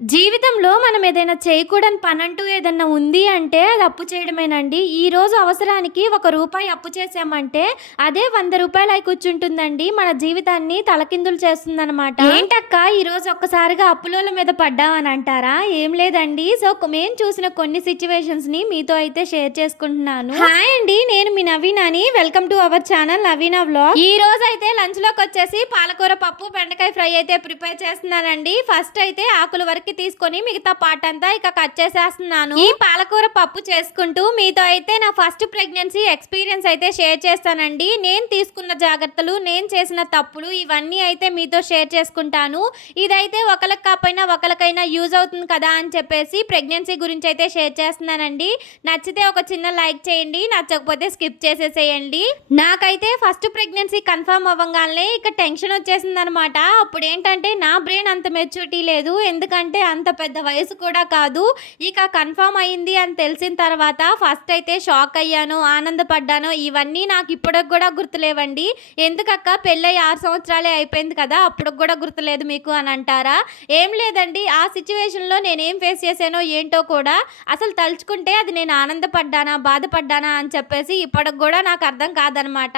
జీవితంలో మనం ఏదైనా చేయకూడని పనంటూ ఏదన్నా ఉంది అంటే అది అప్పు చేయడమేనండి. ఈరోజు అవసరానికి ఒక రూపాయి అప్పు చేశామంటే అదే రూ. 100 అయి కూర్చుంటుందండి. మన జీవితాన్ని తలకిందులు చేస్తుందనమాట. ఏంటక్కా ఈరోజు ఒక్కసారిగా అప్పులోళ్ళ మీద పడ్డావని అంటారా? ఏం లేదండి. సో, మేము చూసిన కొన్ని సిట్యుయేషన్స్‌ని మీతో అయితే షేర్ చేసుకుంటున్నాను. హాయ్ అండి. నేను మీ నవీనాని. Welcome to our channel Naveena vlog. ఈ రోజైతే లంచ్‌లోకొచ్చేసి పాలకూర పప్పు, బెండకాయ ఫ్రై అయితే ప్రిపేర్ చేస్తున్నానండి. ఫస్ట్ అయితే ఆకుల వరకు తీసుకొని మిగతా పార్ట్ అంతా ఇక కట్ చేసేస్తున్నాను. ఈ పాలకూర పప్పు చేసుకుంటూ మీతో అయితే నా ఫస్ట్ ప్రెగ్నెన్సీ ఎక్స్పీరియన్స్ అయితే షేర్ చేస్తానండి. నేను తీసుకున్న జాగ్రత్తలు, నేను చేసిన తప్పులు ఇవన్నీ అయితే మీతో షేర్ చేసుకుంటాను. ఇదైతే ఒకరికి కాకపోయినా ఒకరికైనా యూజ్ అవుతుంది కదా అని చెప్పేసి ప్రెగ్నెన్సీ గురించి అయితే షేర్ చేస్తున్నానండి. నచ్చితే ఒక చిన్న లైక్ చేయండి, నచ్చకపోతే స్కిప్ చేసేసేయండి. నాకైతే ఫస్ట్ ప్రెగ్నెన్సీ కన్ఫర్మ్ అవ్వగానే ఇక టెన్షన్ వచ్చేసింది అనమాట. అప్పుడు ఏంటంటే నా బ్రెయిన్ అంత మెచ్యూరిటీ లేదు, ఎందుకంటే అంత పెద్ద వయసు కూడా కాదు. ఇక కన్ఫర్మ్ అయింది అని తెలిసిన తర్వాత ఫస్ట్ అయితే షాక్ అయ్యాను, ఆనందపడ్డాను. ఇవన్నీ నాకు ఇప్పటికి కూడా గుర్తులేవండి. ఎందుకక్క పెళ్ళై 6 సంవత్సరాలే అయిపోయింది కదా, అప్పుడు కూడా గుర్తులేదు మీకు అని అంటారా? ఏం లేదండి, ఆ సిచ్యువేషన్లో నేనేం ఫేస్ చేశానో ఏంటో కూడా అసలు తలుచుకుంటే అది నేను ఆనందపడ్డానా బాధపడ్డానా అని చెప్పేసి ఇప్పటికి కూడా నాకు అర్థం కాదనమాట.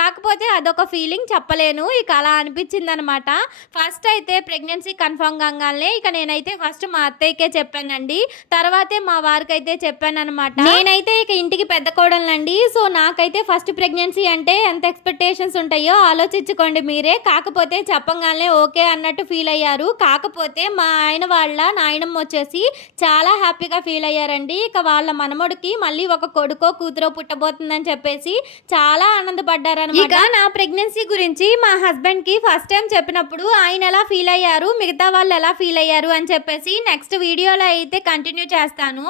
కాకపోతే అదొక ఫీలింగ్ చెప్పలేను. ఇక అలా అనిపించింది అనమాట. ఫస్ట్ అయితే ప్రెగ్నెన్సీ కన్ఫర్మ్ కాగానే ఇక నేనైతే ఫస్ట్ మా అత్తయ్యకే చెప్పానండి. తర్వాతే మా వారికైతే చెప్పాననమాట. నేనైతే ఇక ఇంటికి పెద్ద కోడలండి. సో నాకైతే ఫస్ట్ ప్రెగ్నెన్సీ అంటే ఎంత ఎక్స్పెక్టేషన్స్ ఉంటాయో ఆలోచించుకోండి మీరే. కాకపోతే చెప్పంగానే ఓకే అన్నట్టు ఫీల్ అయ్యారు. కాకపోతే మా ఆయన వాళ్ళ నాయనమ్మ వచ్చేసి చాలా హ్యాపీగా ఫీల్ అయ్యారండి. ఇక వాళ్ళ మనమడికి మళ్ళీ ఒక కొడుకో కూతురో పుట్టబోతుందని చెప్పేసి చాలా ఆనందపడ్డారనమాట. ఇక నా ప్రెగ్నెన్సీ గురించి మా హస్బెండ్ కి ఫస్ట్ టైం చెప్పినప్పుడు ఆయన ఎలా ఫీల్ అయ్యారు, మిగతా వాళ్ళు ఎలా ఫీల్ అయ్యారు అని చెప్పేసి నెక్స్ట్ వీడియోలో అయితే కంటిన్యూ చేస్తాను.